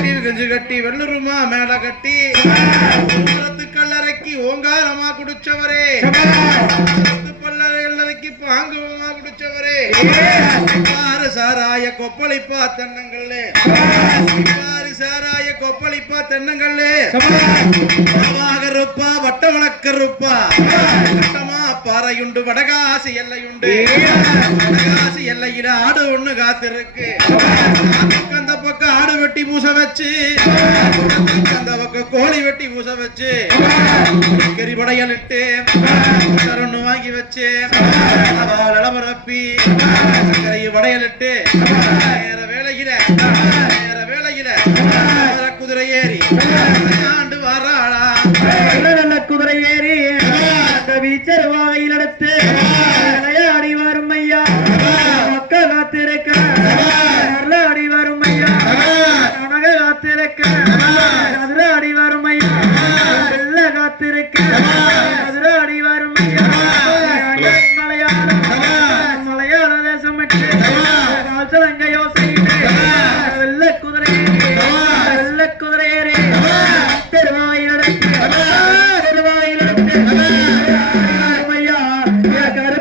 கெஞ்சு கட்டி வெள்ளருமா மேல கட்டி. கல்லறைக்கு ஓங்காரமா குடிச்சவரே. பல்லறைக்கு பாங்குவமா குடிச்சவரே. சாராய கொப்பளிப்பா தென்னங்கள்ளே. பாரு சாராய கொப்பளிப்பா தென்னங்கள்ளே. இருப்பா வட்ட வழக்கருப்பா கட்டமா பாறையுண்டு வடகாசி எல்லையுண்டு. வடகாசி எல்லையில ஆடு ஒண்ணு காத்திருக்கு. அந்த பக்கம் ஆடு வெட்டி பூச வச்சு அந்த பக்கம் கோழி வெட்டி பூச வச்சு கறி இட்டு ஒண்ணு வாங்கி வச்சு நிலபரப்பி வடையல் வடையலிட்டு வேற வேலையில வேற வேலையில குதிரை ஏறி வீச்சர் வாயில் எடுத்து. 你看看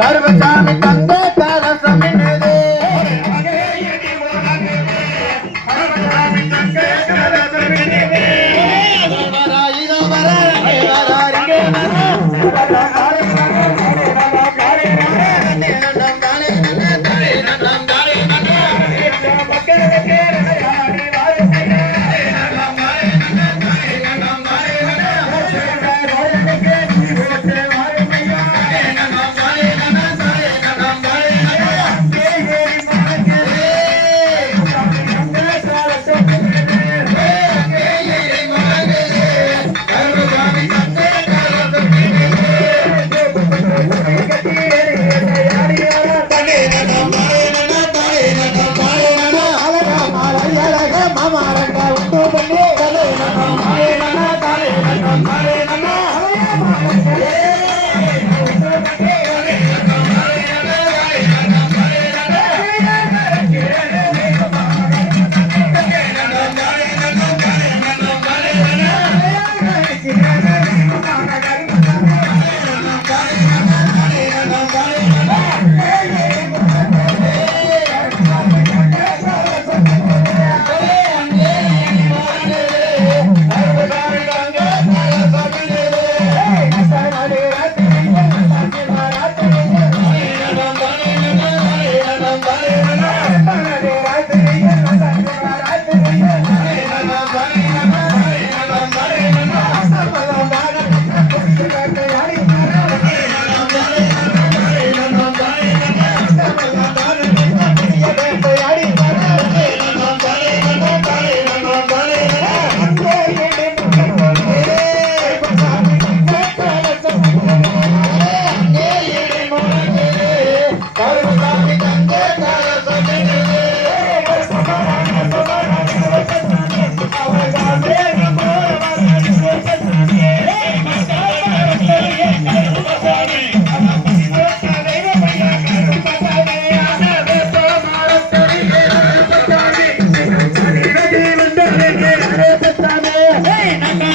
கருவசாமி தந்த கலசம் என்னது আমার நான்